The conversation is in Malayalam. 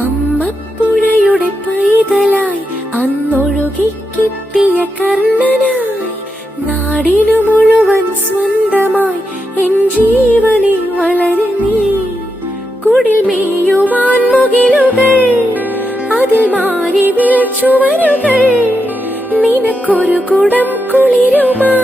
അമ്മപ്പുഴയുടെ പൈതലായി അന്നൊഴുകിക്കിട്ടിയ കർണനായി നാടിനു മുഴുവൻ സ്വന്തമായി എൻ ജീവനെ വളരെ നീ കുടിൽ മേയുവാൻ മുകിലുകൾ അതിൽ മാറി വിളിച്ചുവരുകൾ നിനക്കൊരു കുടം കുളിരുമാ